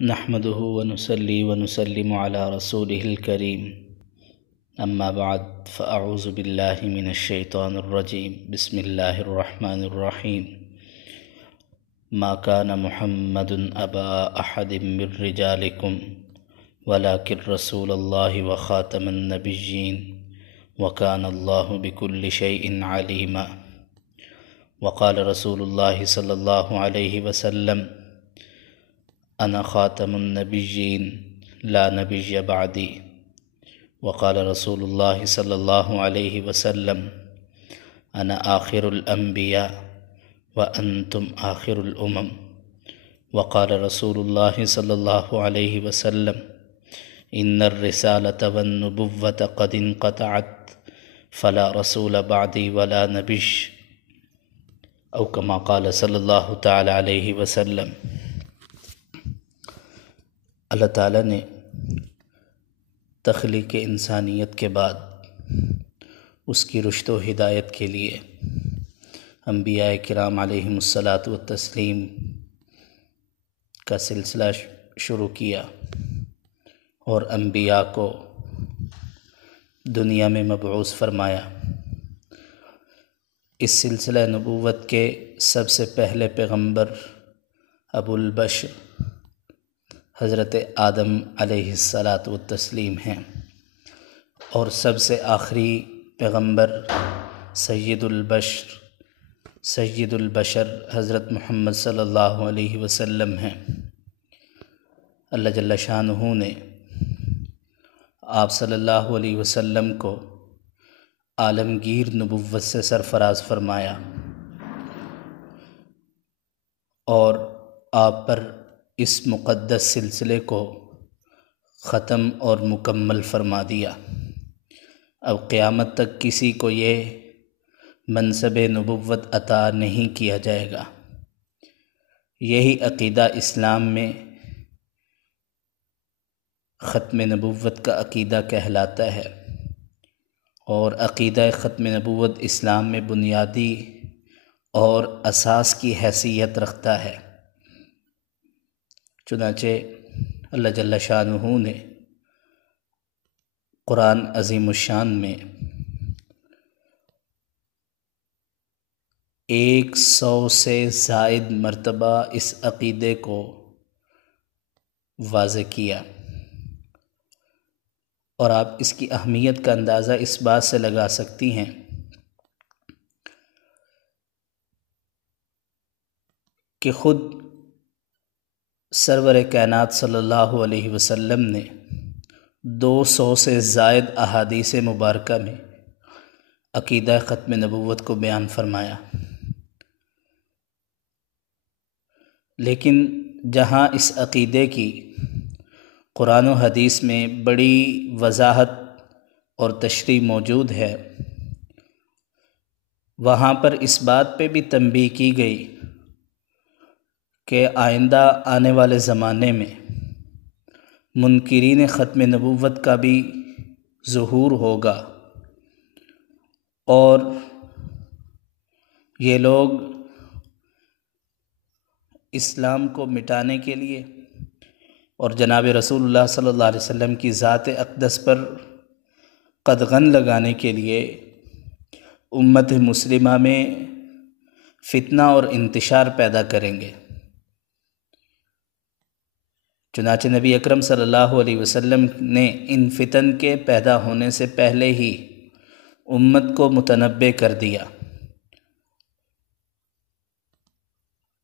نحمده ونصلي ونسلم على رسوله الكريم أما بعد فأعوذ بالله من الشيطان الرجيم بسم الله الرحمن الرحيم ما كان محمد أبا أحد من رجالكم ولكن رسول الله وخاتم النبيين وكان الله بكل شيء عليما وقال رسول الله صلى الله عليه وسلم أنا خاتم النبيين لا نبي بعدي وقال رسول الله صلى الله عليه وسلم أنا آخر الأنبياء وأنتم آخر الأمم وقال رسول الله صلى الله عليه وسلم إن الرسالة والنبوة قد انقطعت فلا رسول بعدي ولا نبي أو كما قال صلی اللہ تعالی علیہ وسلم۔ اللہ تعالیٰ نے تخلیق انسانیت کے بعد اس کی رشد و ہدایت کے لیے انبیاء کرام علیہم الصلاۃ والتسلیم کا سلسلہ شروع کیا اور انبیاء کو دنیا میں مبعوث فرمایا۔ اس سلسلہ نبوت کے سب سے پہلے پیغمبر ابو البشر حضرت آدم علیہ الصلاۃ والتسلیم ہیں، اور سب سے آخری پیغمبر سید البشر حضرت محمد صلی اللہ علیہ وسلم ہیں۔ اللہ جل شانہ نے آپ صلی اللہ علیہ وسلم کو عالمگیر نبوت سے سرفراز فرمایا اور آپ پر اس مقدس سلسلے کو ختم اور مکمل فرما دیا۔ اب قیامت تک کسی کو یہ منصب نبوت عطا نہیں کیا جائے گا۔ یہی عقیدہ اسلام میں ختم نبوت کا عقیدہ کہلاتا ہے، اور عقیدہ ختم نبوت اسلام میں بنیادی اور اساس کی حیثیت رکھتا ہے۔ چنانچہ اللہ جل شانہ نے قرآن عظیم الشان میں 100 سے زائد مرتبہ اس عقیدے کو واضح کیا، اور آپ اس کی اہمیت کا اندازہ اس بات سے لگا سکتی ہیں کہ خود سرور کائنات صلی اللہ علیہ وسلم نے 200 سے زائد احادیث مبارکہ میں عقیدہ ختم نبوت کو بیان فرمایا۔ لیکن جہاں اس عقیدے کی قرآن و حدیث میں بڑی وضاحت اور تشریح موجود ہے، وہاں پر اس بات پہ بھی تنبیہ کی گئی کہ آئندہ آنے والے زمانے میں منکرین ختم نبوت کا بھی ظہور ہوگا، اور یہ لوگ اسلام کو مٹانے کے لیے اور جناب رسول اللہ صلی اللہ علیہ وسلم کی ذات اقدس پر قدغن لگانے کے لیے امت مسلمہ میں فتنہ اور انتشار پیدا کریں گے۔ چنانچہ نبی اکرم صلی اللہ علیہ وسلم نے ان فتن کے پیدا ہونے سے پہلے ہی امت کو متنبع کر دیا۔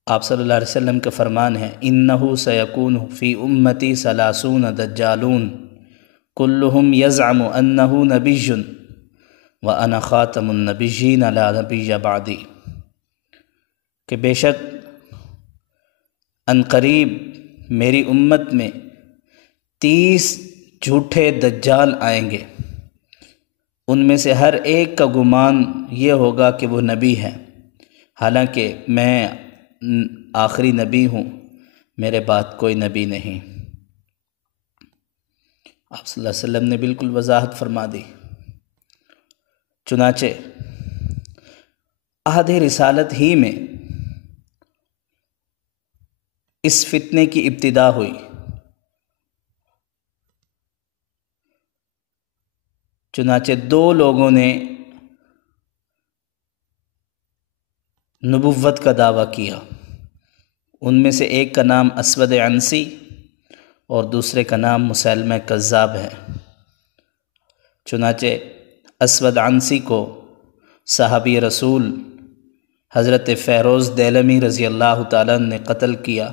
آپ صلی اللہ علیہ وسلم کا فرمان ہے، اِنَّهُ سَيَكُونُ فِي أُمَّتِي 30 دجالون كُلُّهُمْ يَزْعَمُ أَنَّهُ نَبِيٌّ وَأَنَا خَاتَمُ النَّبِيِّينَ لَا نَبِيَّ بَعْدِي، کہ بے شک عنقریب میری امت میں 30 جھوٹے دجال آئیں گے، ان میں سے ہر ایک کا گمان یہ ہوگا کہ وہ نبی ہے، حالانکہ میں آخری نبی ہوں، میرے بعد کوئی نبی نہیں۔ آپ صلی اللہ علیہ وسلم نے بالکل وضاحت فرما دی۔ چنانچہ عہد رسالت ہی میں اس فتنے کی ابتدا ہوئی چنانچہ دو لوگوں نے نبوت کا دعویٰ کیا، ان میں سے ایک کا نام اسود عنسی اور دوسرے کا نام مسیلمہ کذاب ہے۔ چنانچہ اسود عنسی کو صحابی رسول حضرت فیروز دیلمی رضی اللہ تعالیٰ نے قتل کیا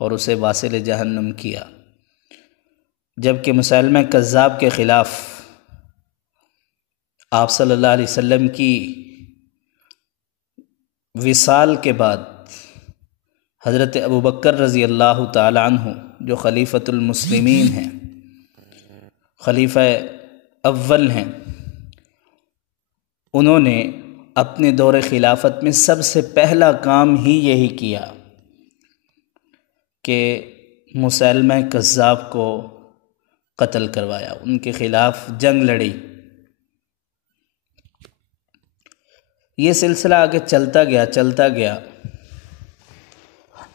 اور اسے واصل جہنم کیا، جبکہ مسیلمہ کذاب کے خلاف آپ صلی اللہ علیہ وسلم کی وصال کے بعد حضرت ابوبکر رضی اللہ تعالیٰ عنہ جو خلیفۃ المسلمین ہیں، خلیفہ اول ہیں، انہوں نے اپنے دور خلافت میں سب سے پہلا کام ہی یہی کیا کہ مسیلمہ کذاب کو قتل کروایا، ان کے خلاف جنگ لڑی۔ یہ سلسلہ آگے چلتا گیا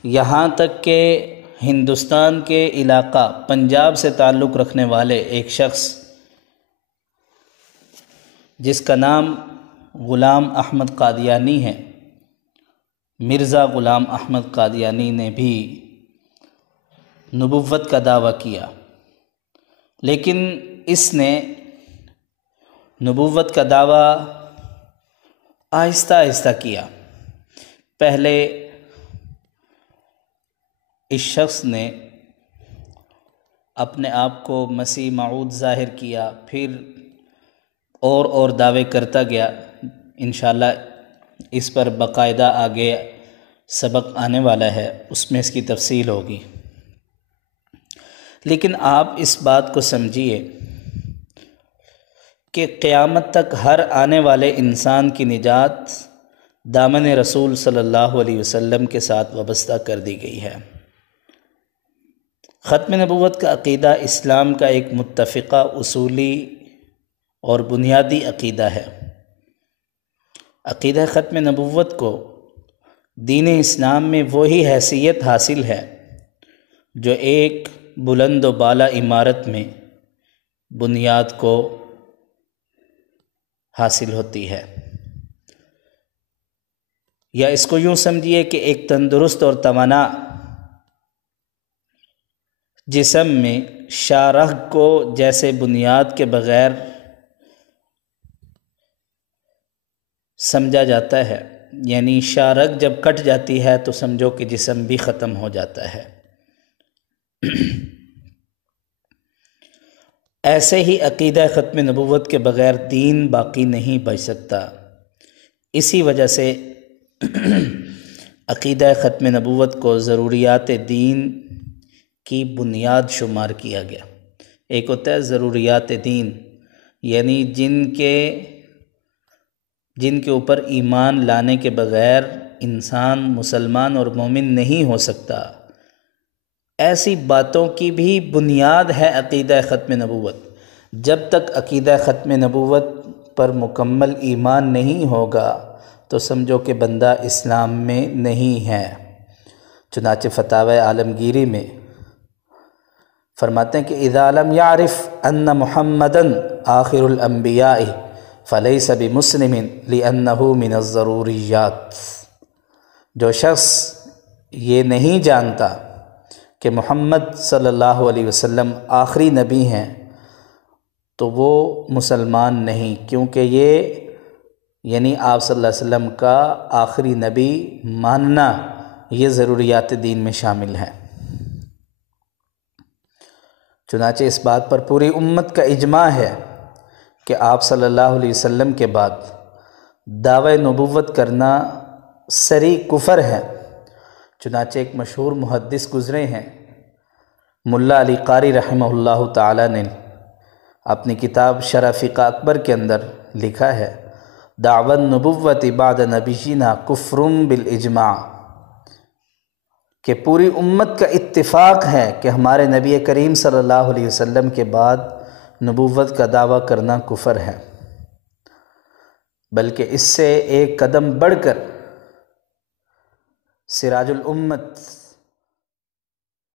یہاں تک کہ ہندوستان کے علاقہ پنجاب سے تعلق رکھنے والے ایک شخص جس کا نام غلام احمد قادیانی ہے، مرزا غلام احمد قادیانی نے بھی نبوت کا دعویٰ کیا، لیکن اس نے نبوت کا دعویٰ آہستہ آہستہ کیا۔ پہلے اس شخص نے اپنے آپ کو مسیح موعود ظاہر کیا، پھر اور دعوے کرتا گیا۔ انشاءاللہ اس پر باقاعدہ آگے سبق آنے والا ہے، اس میں اس کی تفصیل ہوگی۔ لیکن آپ اس بات کو سمجھیے کہ قیامت تک ہر آنے والے انسان کی نجات دامن رسول صلی اللہ علیہ وسلم کے ساتھ وابستہ کر دی گئی ہے۔ ختم نبوت کا عقیدہ اسلام کا ایک متفقہ اصولی اور بنیادی عقیدہ ہے۔ عقیدہ ختم نبوت کو دین اسلام میں وہی حیثیت حاصل ہے جو ایک بلند و بالا عمارت میں بنیاد کو حاصل ہوتی ہے، یا اس کو یوں سمجھیے کہ ایک تندرست اور توانا جسم میں شاہراہ کو جیسے بنیاد کے بغیر سمجھا جاتا ہے، یعنی شاہراہ جب کٹ جاتی ہے تو سمجھو کہ جسم بھی ختم ہو جاتا ہے۔ ایسے ہی عقیدہ ختم نبوت کے بغیر دین باقی نہیں بچ سکتا۔ اسی وجہ سے عقیدہ ختم نبوت کو ضروریات دین کی بنیاد شمار کیا گیا۔ ایک ہوتا ہے ضروریات دین، یعنی جن کے اوپر ایمان لانے کے بغیر انسان مسلمان اور مومن نہیں ہو سکتا، ایسی باتوں کی بھی بنیاد ہے عقیدہ ختم نبوت۔ جب تک عقیدہ ختم نبوت پر مکمل ایمان نہیں ہوگا تو سمجھو کہ بندہ اسلام میں نہیں ہے۔ چنانچہ فتاوی عالمگیری میں فرماتے ہیں کہ اذا لم يعرف ان محمدًا آخر الانبیاء فلیس بمسلم لأنہ من الضروریات۔ جو شخص یہ نہیں جانتا کہ محمد صلی اللہ علیہ وسلم آخری نبی ہیں تو وہ مسلمان نہیں، کیونکہ یہ یعنی آپ صلی اللہ علیہ وسلم کا آخری نبی ماننا یہ ضروریات دین میں شامل ہے۔ چنانچہ اس بات پر پوری امت کا اجماع ہے کہ آپ صلی اللہ علیہ وسلم کے بعد دعوی نبوت کرنا صریح کفر ہے۔ چنانچہ ایک مشہور محدث گزرے ہیں ملا علی قاری رحمہ اللہ تعالی نے اپنی کتاب شرح فقہ اکبر کے اندر لکھا ہے دعوی النبوت بعد نبینا کفر بالاجماع، کہ پوری امت کا اتفاق ہے کہ ہمارے نبی کریم صلی اللہ علیہ وسلم کے بعد نبوت کا دعویٰ کرنا کفر ہے، بلکہ اس سے ایک قدم بڑھ کر سراج الامت